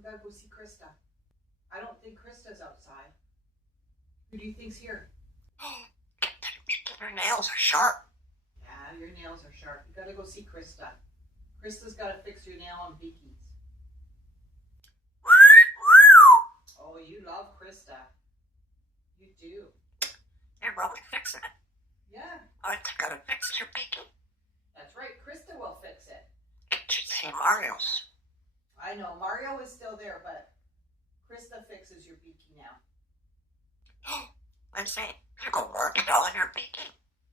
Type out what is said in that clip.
we gotta go see Krista. I don't think Krista's outside. Who do you think's here? Your nails are sharp. Yeah, your nails are sharp. You gotta go see Krista. Krista's gotta fix your nail and beakies. Oh, you love Krista. You do. You're really fixing it. Yeah. I gotta fix your beaky. That's right. Krista will fix it. It should say Mario's. I know. Mario is still there, but Krista fixes your beaky now. I'm saying, you go work it all in your beaky.